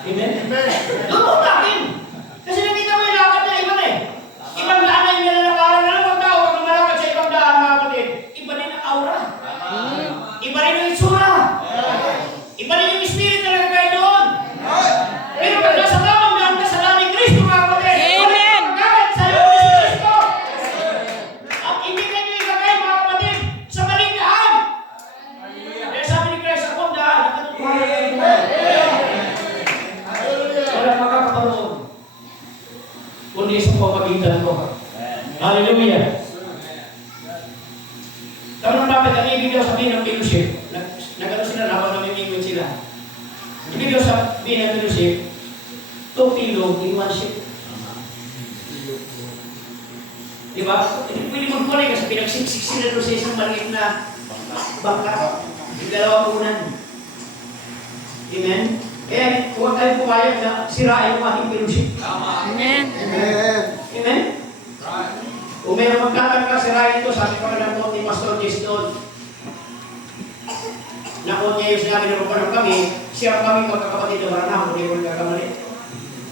Amen? Amen. Doon mo natin. Kasi nakita mo yung lakad na iba na eh. Ibang daan na yung nilalakaran na lang ang tao. Pag lumalakad sa ibang daan, mga kapatid, iba rin ang aura. Iba rin ang itsura. Iba rin yung spirit na nagkakay doon. Pero pag nasa tamang daan ka sa daan ni Kristo, mga kapatid, Amen. pagkakat sa iyo ni Kristo. At hindi ka nyo ikagay, mga kapatid, sa maling daan. Kaya sabi ni Christ, ako ang daan, ang katotohanan ng buhay. Hallelujah. Wala makakaparoon. Kundi sa pamagitan ko. Hallelujah. Tanong namin, ang ibig daw sabihin ng fellowship, nagano sila, habang namimingwit sila. Ibig daw sabihin ng fellowship, two pillow in one ship. Diba? Pwede mo kulay kasi pinagsiksik sila doon sa isang maliit na bangka. Yung dalawang unan. Amen? Kaya huwag tayo pumayag na sirain yung ating fellowship. Amen. Amen? Kung mayroong magtatangka, sirain ito, sabi pa ng quote ni Pastor Jess doon. Na-quote niya yung sinabi na rupanang kami, siya kami magkakapatid na maranam, hindi ko nagkakamali.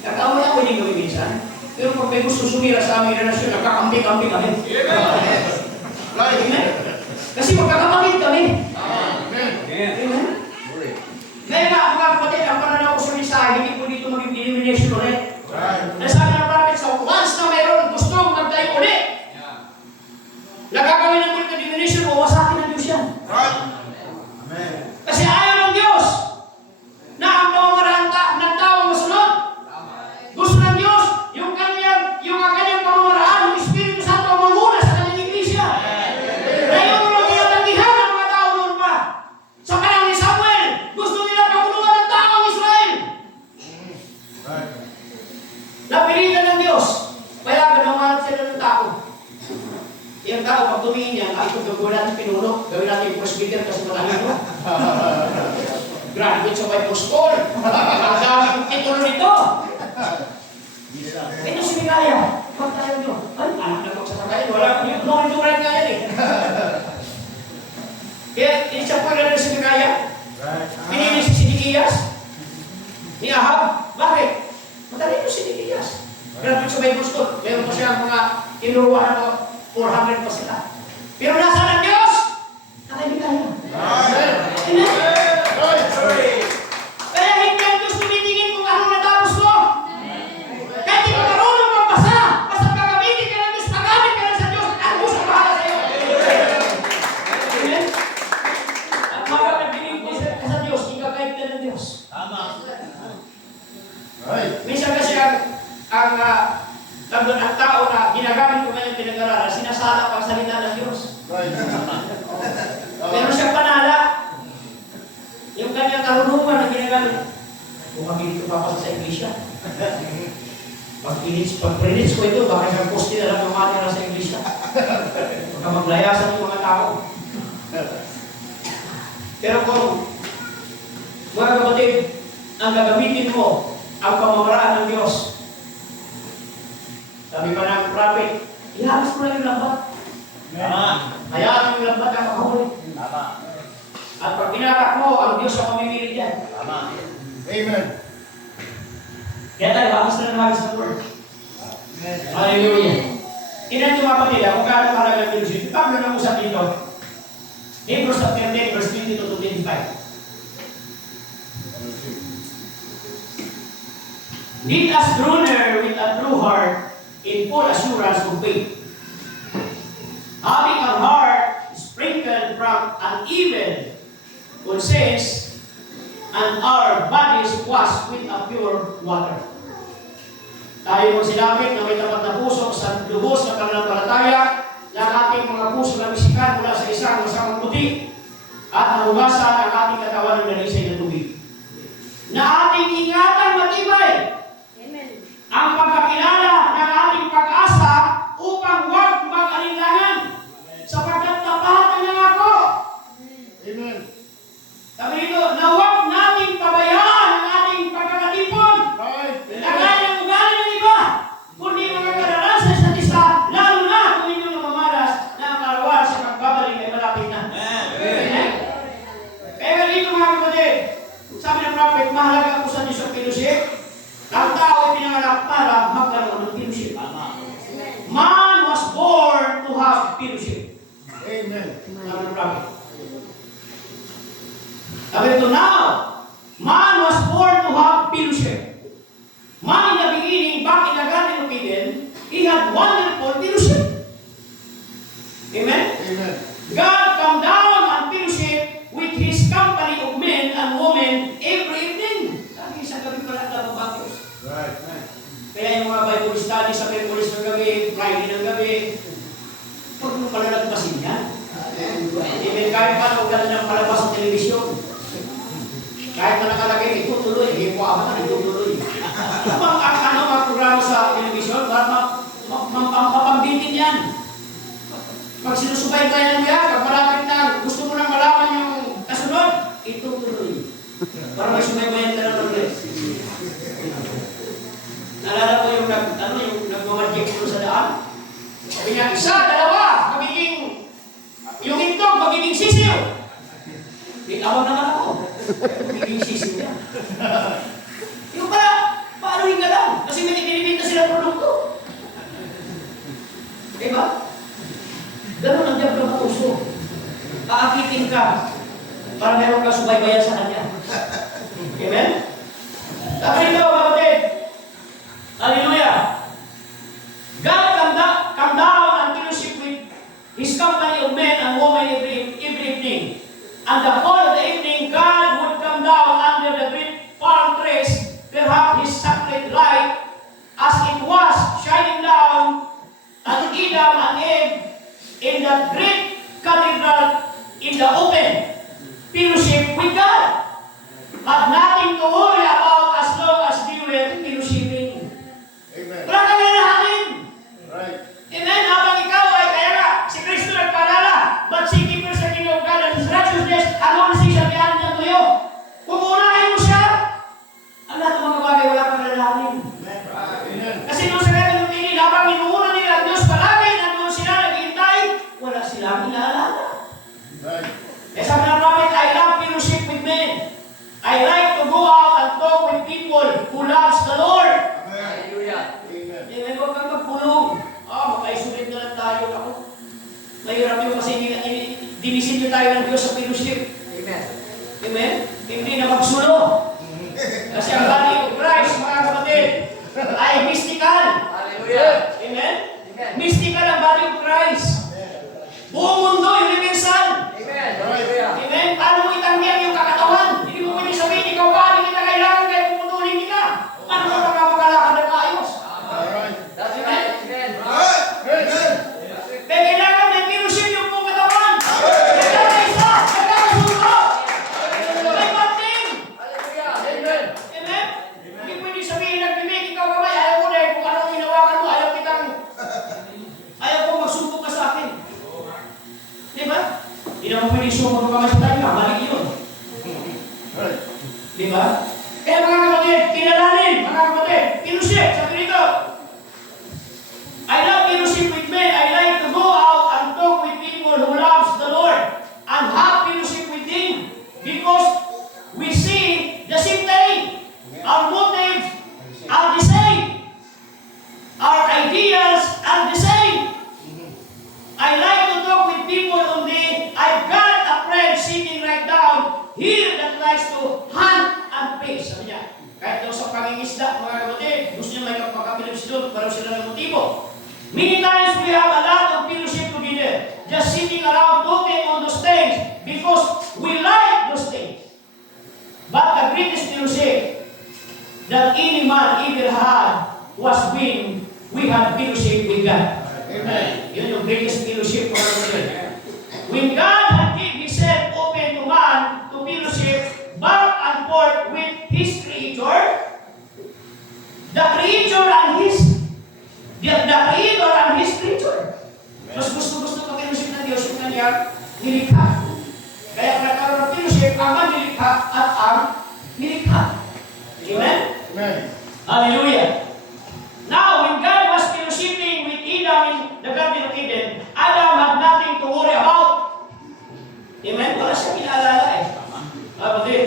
Nagkakamali ako hindi kami minsan. Pero pag may gusto sumira sa aming relasyon, nagkakambi-kambi kami. Amen? Kasi magkakapatid kami. Amen. Amen? Kaya nga, mga kapatid, ang pananaw ko sa mensahe, hindi po dito maging denomination ulit. Nasabi ng prophet, so once na mayroon gustong magtayo ulit, nagagawin ng ulit na denomination mo, wasakin ng Diyos yan. Amen. Kasi ayaw ng Diyos na ang pamamaraan ng tao masunod. Gusto ng Diyos, yung kanyang pamamaraan, yung Espiritu Santo ang mamuna sa kanyang iglesia. Kaya yung mga tinatanggihan ng mga tao noon pa. Sa panahon ni Samuel, gusto nila pagulungan ng tao ang Israel. Napilitan ng Diyos. Kaya ganawanat sila ng tao. Yung tao, pag tumingin niya, ito gagawin natin pinuno, gawin natin yung presbyter kasi matangin mo. Graduate sa Bible School. Ang daming titulo nito. Ito si Mikaya. Pag tayo nyo, ay, anak na magsasakayin. Wala ko yung nonituran nga yan eh. Kaya, isa po na si Mikaya. Pinili si Sidikiyas. Ni Ahab. Bakit? Matalino si Sidikiyas. Graduate sa Bible School. Meron pa siya mga tinuruan na 400 pa sila. Pero nasa ng Diyos? Nakaibigan niya. Amen? Kaya hindi ang Diyos tumitingin kung anong natapos mo. Kahit di ka marunong magbasa, basta gagamitin ka ng Diyos, magamit ka lang sa Diyos, ang Diyos ang bahala sa iyo. Amen? At makakabiling ka sa Diyos, ikakait ka ng Diyos. Minsan kasi ang tao na ginagamit ko ngayon pinag-aralan, sinasala ang salita ng Diyos. Meron siyang panala. Yung kanyang karunungan na ginagamit. Kung mabilit ko papasok sa iglesia. Pag-preach ko ito, baka isang poste na lang namatira sa iglesia. Baka maglayasan yung mga tao. Pero kung, mga kapatid, ang gagamitin mo, ang pamamaraan ng Diyos. Sabi pa ng prophet, ihagis mo lang yung lambat. Hayaan mo yung lambat ang makahuli. At pag binatak mo, ang Diyos ang mamimili dyan. Amen. Kaya tayo, hagis na ng hagis ng Lord. Hallelujah. Tingnan nyo mga kapatid, kung gaano mahalaga ng Diyos. Pag na usap dito, Hebrews 13, verse 22 to 25. Lead us through with a true heart in full assurance of faith. Having our heart sprinkled from an evil It says, and our bodies washed with a pure water. Tayo mong sinapit na may tapat na puso sa lubos na pananampalataya na ang ating mga puso na bisikan mula sa isang masamang puti at nahugasan ang ating katawan ng dalisay na tubig. Na ating ingatan matibay ang pagkakilala ng ating pag-asa upang huwag mag-alinlangan sapagkat tapat ang nangako. Amen. Sabi nito, na huwag nating pabayaan ang ating pagkakatipon. Right. Lagay ang ugali ng iba, kundi mga karanasan sa isa, lalo na kung inyong namamalas na ang karawan sa pagbabalik ay malapit na. Amen. Kaya dito mga kapatid, sabi ng prophet, mahalaga po sa Diyos ang fellowship. Ang tao ay pinanganak para magkaroon ng fellowship. Man was born to have fellowship. Amen. Sabi ng prophet. Sabi ito, now, man was born to have fellowship. Man in the beginning, back in the Garden of Eden, he had wonderful fellowship. Amen? Amen. God come down and fellowship with His company of men and women every evening. Sabi isang gabi pala na babakos. Right. Kaya yung mga Bible study sa Merkulis ng gabi, Friday ng gabi, huwag mo pala nagpasin yan. Amen? Kahit pa huwag ka na palabas sa telebisyon. Kahit na nakalagay, ito tuloy, hipo ako na, ito tuloy. Mga programa sa telebisyon, para mapambitin yan. Pag sinusubaybayan mo yan, pag malapit na, gusto mo nang malaman yung kasunod, ito tuloy. Para may subaybayan ka na tuloy. Naalala ko yung nagmamagic ko sa daan? Sabi niya, isa, dalawa, magiging, yung itlog, magiging sisiw. Tawag naman ako. Magiging sisiw niya. Yung pala, paano hinga lang? Kasi may tinibinta sila produkto. Diba? Ganun ang diablo ng puso. Aakitin ka para meron ka subaybayan sa kanya. Amen? Sabi nito, kapatid. Hallelujah. God come down and fellowship with His company of men and women every evening. And the whole of the evening, God would come down under the great palm trees, perhaps His sacred light, as it was shining down at Adam and Eve in the great cathedral in the open fellowship with God. Had nothing to worry about as long as they were fellowshipping. Amen. Wala kang lalahanin. Right. Amen? Habang ikaw ay kaya nga, si Kristo nagpaalala, but seek ye first the kingdom of God and His righteousness, and all these shall be added unto you. Kung unahin mo siya, ang lahat ng mga bagay wala kang lalahanin. Amen. Kasi nung sa Garden of Eden, habang inuuna nila ang Diyos palagi, nandun sila naghihintay, wala silang inaalala. Right. Eh sabi ng prophet, I love fellowship with men. I like to go out and talk with people who loves the Lord. Hallelujah. Amen. Eh, huwag kang magpulong. Makaisulit na lang tayo. Ako. Mahirap yun kasi dinisin nyo tayo ng Diyos sa fellowship. Amen. Amen? Hindi na magsulo. Kasi ang body of Christ, mga kapatid, ay mystical. Hallelujah. Amen? Amen. Mystical ang body of Christ. Buong mundo, universal. Amen. Hallelujah. Amen? Paano mo itanggihan yung kakatawan? Hindi mo pwede sabihin, ikaw ba? Hindi kita kailangan kaya puputulin kita. Paano mo makakalakad ng maayos? Alright. That's right. Amen. Amen. Kaya kailangan may fellowship yung buong katawan. Nagkakaisa, nagkakasundo. May bonding. Hallelujah. Amen. Amen? Hindi pwede sabihin nagbibig, ikaw kamay, ayaw mo dahil kung anong hinawakan mo, ayaw kong magsumbong ka sa akin. Diba? Hindi naman pwede sumbong ka sa tayo, mali yun. Right. Diba? Kaya mga kapatid, kinalanin, mga kapatid, fellowship, sabi nito, I love fellowship with men. I like to go out and talk with people who loves the Lord and have fellowship with Him because we see the same thing. Our motives are the same. Our ideas are the same. I like to talk with people on the, I've got a friend sitting right down here that likes to hunt and fish. Sabi niya, kahit daw sa pangingisda, mga kapatid, gusto niya may kapakapilip sila, parang sila ng motibo. Many times we have a lot of fellowship together, just sitting around talking on those things because we like those things. that any man ever had was when we had fellowship with God. Amen. Yun yung greatest fellowship for us. When God had given Himself open to man to fellowship back and forth with His Creator, the Creator and His creature. Mas gusto mag-fellowship ng Diyos yung kanyang nilikha. Kaya nagkaroon ng fellowship ang nilikha at ang nilikha. Amen? Amen. Hallelujah. Now, when God was fellowshipping with Adam in the Garden of Eden, Adam had nothing to worry about. Amen? Wala siya pinaalala eh. Kapatid.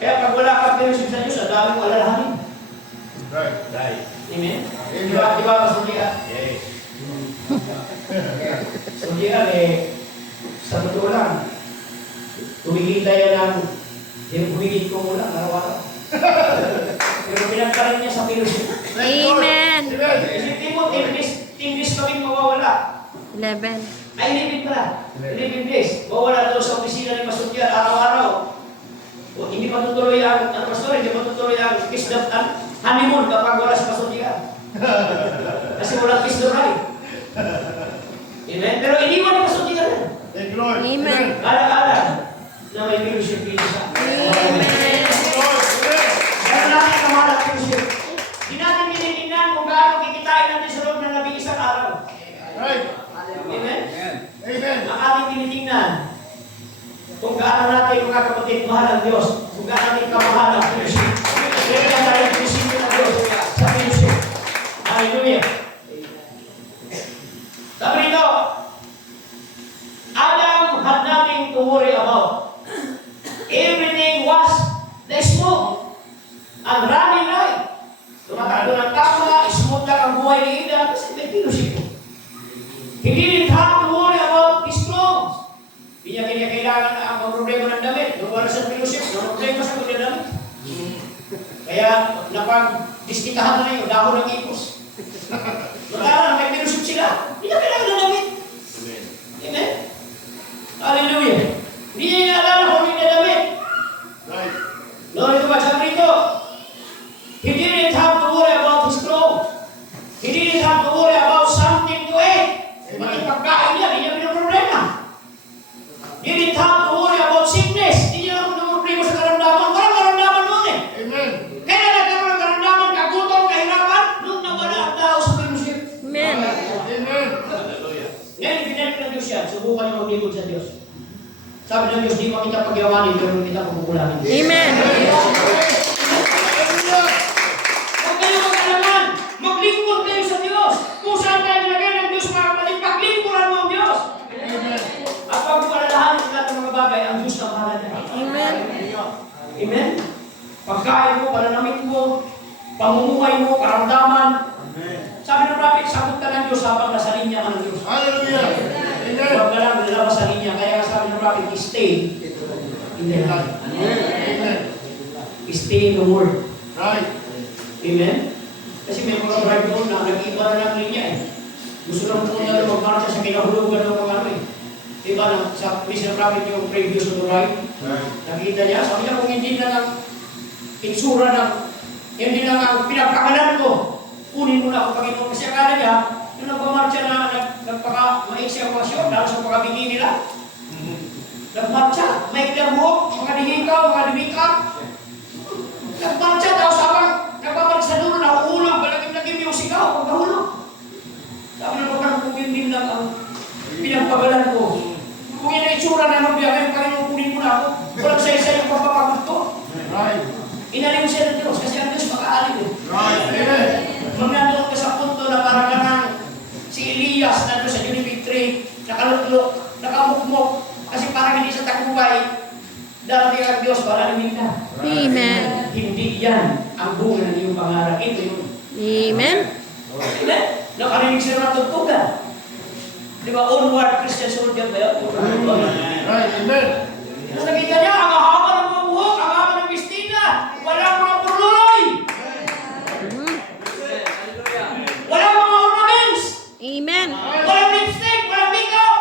Kaya pag wala kang fellowship sa Diyos, ang daming alalahanin. Right. Amen? Amen. Di ba kasundian? Yes. Sundian sa totoo lang, tumigil tayo ng humigit ko muna, araw-araw. Pero pinagkaroon niya sa fellowship. Amen. Isipin mo, 10 days kami mawawala. 11. Ay, 11 pala. 11 days. Mawawala daw sa opisina ni Pastor araw-araw. O, hindi matutuloy ang pastor, hindi matutuloy ang kiss the honeymoon kapag wala sa Pastor. Kasi walang kiss the bride. Amen? Pero iniwan ni Pastor rin. Thank you, Lord. Amen. Ala-ala na may fellowship dito sa Amen. Kaya natin kamahal ang fellowship. Hindi natin tinitingnan kung gaano kikitain natin sa loob ng 11 araw. Right. Amen? Amen. Ang ating tinitingnan kung gaano natin mga kapatid mahal ang Diyos, kung gaano natin kamahal ang fellowship. Kaya tayo pinisipin ng Diyos sa fellowship. Hallelujah. Sabi nito, Adam had nothing to worry about. Everything was the smooth and running right. Tumatakbo ng tama, smooth lang ang buhay ni Ida kasi may fellowship. He didn't have to worry about his clothes. Hindi niya kailangan na ang problema ng damit. Nung wala sa fellowship, no problema sa kanya damit. Kaya napag-diskitahan na yung dahon ng ipos. Wala may fellowship sila. Hindi niya kailangan ng damit. Amen? Hallelujah. Hindi niya alala kung hindi niya damit. Right. No, ito ba? Sabi rito, he didn't have to worry about his clothes. He didn't have to worry about something to eat. Mati pagkain niya, hindi niya pinaproblema. He didn't have to worry about sickness. Hindi niya pinaproblema sa karamdaman. Walang karamdaman noon eh. Amen. Kaya nagkaroon ng karamdaman, kagutom, kahirapan, nung nawala ang tao sa fellowship. Amen. Amen. Ngayon, pinalik ng Diyos yan. Subukan niyo maglingkod sa Diyos. Sabi ng Diyos, di mo kita pagyawanin, pero kita pagkukulangin. Amen. Huwag kayo mag-alaman. Maglingkod kayo sa Diyos. Kung saan tayo nilagay ng Diyos, mga kapatid, paglingkuran mo ang Diyos. At pag mo alalahanin sa lahat ng mga bagay, ang Diyos na bahala niya. Amen. Amen? Pagkain mo, pananamit mo, pamumuhay mo, karamdaman. Sabi ng prophet, sagot ka ng Diyos habang nasa linya ka ng Diyos. Hallelujah. Amen. Huwag ka lang lalabas sa linya. Kaya nga sabi ng prophet, stay in the light. Amen. Stay in the word. Right. Amen? Kasi may mga bride doon na nag-iba na ng linya eh. Gusto lang pumunta na magmarcha sa kinahulugan ng mga ano eh. Diba na sa place ng prophet yung previous to the right? Nakita niya, sabi niya kung hindi na lang itsura ng, hindi na lang pinagkakalan ko, kunin mo na ako Panginoon. Kasi akala niya, yung nagpamarcha na nagpaka-maiksi ang pasyon, lalo sa pagkabigin nila. Nagmarcha, may klerbuhok, mga dihikaw, mga dimikap. Nagmarcha, tapos habang nagpamarcha sa dulo, nahuhulog, balagim-lagim yung sigaw, pagkahulog. Sabi na parang kumindim lang ang pinagpagalan ko. Kung yan ang itsura na nabiyagay, Panginoon, kunin mo na ako. Walang sa-isa yung pagpapagod ko. Right. Inalim siya ng Diyos, kasi ang Diyos makaalim eh. Right. Amen. Nung nandoon ka sa punto na parang ka ng si Elias nandun sa Unific Tree, nakalutlok, nakamukmok, kasi parang hindi sa takubay, darating ang Diyos para namin ka. Amen. Hindi yan ang bunga ng iyong pangarap. Ito yun. Amen. Amen? Nakarinig sila ng tugtugan. Di ba, onward Christian soldier ba yun? Right. Amen. Tapos nakita niya, ang haba ng mga buhok, ang haba ng bistina, walang mga purloy, walang mga ornaments, Amen. walang lipstick, walang makeup,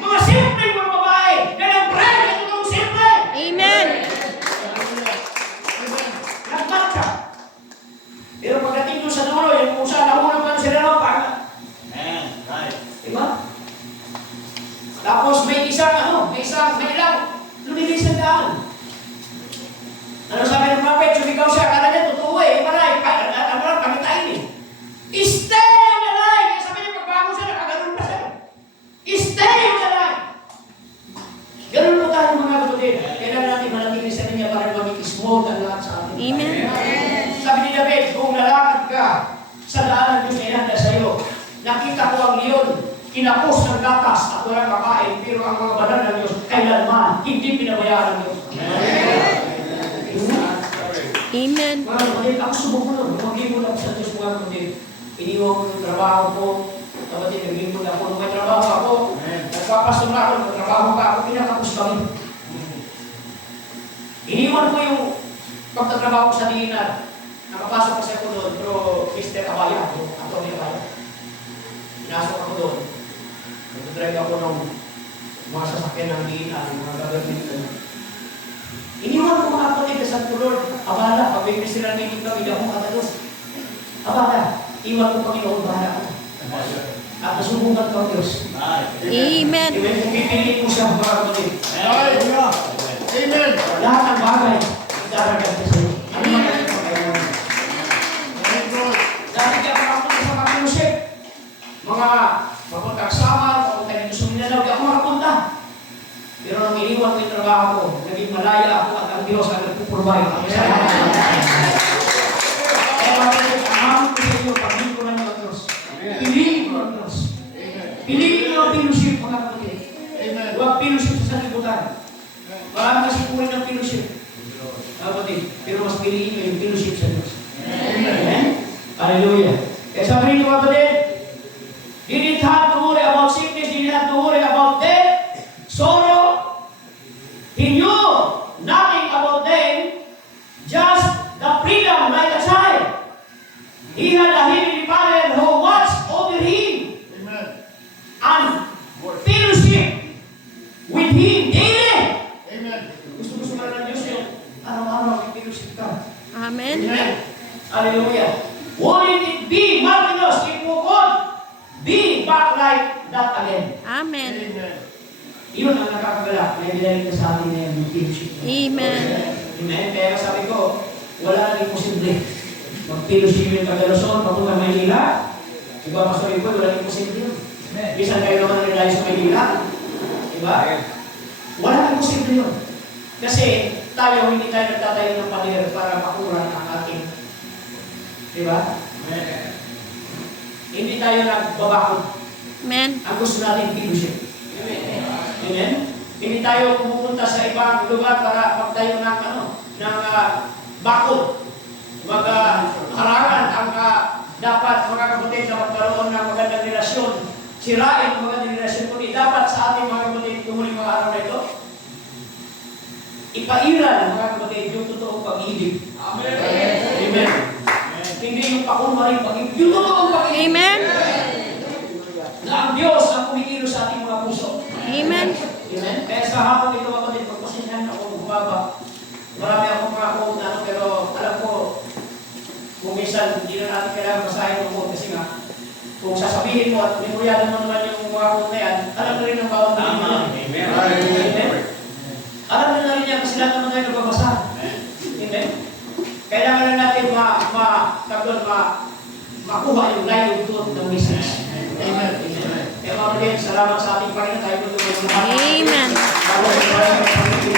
mga simple mga babae, na nag-pray, ito itong simple. Amen. Nagmarcha. Tapos may ilang lumigay sa daan. Ano sabi ng prophet? Sumigaw siya, akala niya totoo eh. Maray, pamitain eh. Stay on the line! Sabi niya, pagbago siya, nakaganon pa siya. Stay on the line! Ganun po tayo mga kapatid. Kailangan natin manatili sa kanya para maging smooth ang lahat sa atin. Amen. Sabi ni David, kung lalakad ka sa daan ng Diyos na ihanda sa iyo, nakita ko ang leon, kinapos ng gatas at walang kakain, pero ang mga banal ng Diyos, kailanman, hindi pinabayaan ng Diyos. Amen. Mga kapatid, ako subok mo nun. Mag-ibon ako sa Diyos mga kapatid. Iniwan ko yung trabaho ko. Kapatid, nag-ibon ako. Nung may trabaho ako, nagpapasok na ako, nagtrabaho ka ako, pinakapos kami. Iniwan ko yung pagtatrabaho ko sa dinar. Nakapasok kasi ako doon, pero Mr. Abaya ako. Ako ni Abaya. Pinasok ako doon. Nag-drive ako ng mga sasakyan ng dinar, mga gagawin ko. Iniwan ko mga kapatid sa Santo Lord. Abala, pag may Christian meeting kami, hindi ako makatalos. Abala, iwan ko Panginoon, bahala ako. At nasubukan ko ang Diyos. Amen. Iwan kung pipiliin ko siya mga kapatid. Amen. Lahat ng bagay, idaragan ko sa iyo. Ano man ang pagkailangan? Dati kaya makapunta sa mga fellowship. Mga papuntang Samar, papunta dito sa Mindanao, di ako makapunta. Pero nang iniwan ko yung trabaho ko, naging malaya ako at ang Diyos ang nagpuprovide. Salamat sa mga. Kaya mga kapatid, amahan ko sa inyo, pag-ikunan niyo ang Diyos. Piliin mo ang Diyos. Piliin mo ang fellowship, mga kapatid. Huwag fellowship sa libutan. Marami kasi puri ng fellowship. Mga kapatid, pero mas piliin mo yung fellowship sa Diyos. Amen? Hallelujah. Kaya sabi niyo, mga kapatid, you didn't have to worry about sickness, you didn't have to worry about death, sorrow. He knew nothing about them, just the freedom like a child. He had a heavenly Father who watched over him and fellowship with him daily. Gusto na ng Diyos yung araw-araw may fellowship ka. Amen. Hallelujah. Wouldn't it be marvelous if we could be back like that again? Amen. Yun ang nakakagala. May binalik na sa atin na yung fellowship. Amen. Amen. Kaya sabi ko, wala nang imposible. Mag-fellowship yung Cagayason, papunta Maynila. Diba, Pastor Ipoy, wala nang imposible yun. Bisan kayo naman nila sa Maynila. Diba? Wala nang imposible yun. Kasi tayo, hindi tayo nagtatayo ng pader para makuran ang ating. Diba? Hindi tayo nagbabakot. Amen. Ang gusto natin, fellowship. Amen? Hindi tayo pupunta sa ibang lugar para magtayo ng bakod. Harangan ang dapat mga kapatid na magkaroon ng magandang relasyon. Sirain ang magandang relasyon. Kundi dapat sa ating mga kapatid yung huling mga araw na ito, ipairan mga kapatid yung totoong pag-ibig. Amen. Amen. Hindi yung pakunwaring pag-ibig. Yung totoong pag-ibig. Amen. Na ang Diyos ang kumikilos sa ating mga puso. Amen. Amen? Kaya sa hapon ito kapatid, pagpasinhan ako bumaba. Marami akong mga quote na pero alam ko, kung minsan hindi na natin kailangan basahin ng quote kasi nga, kung sasabihin mo at memoryadan mo naman yung mga quote na yan, alam na rin ang bawat naman. Amen? Amen? Alam na rin yan kasi lahat naman tayo nagbabasa. Amen? Kailangan lang natin makuha yung livelihood ng business. Amen. Kaya mga kapatid, salamat sa ating Panginoon. Tayo po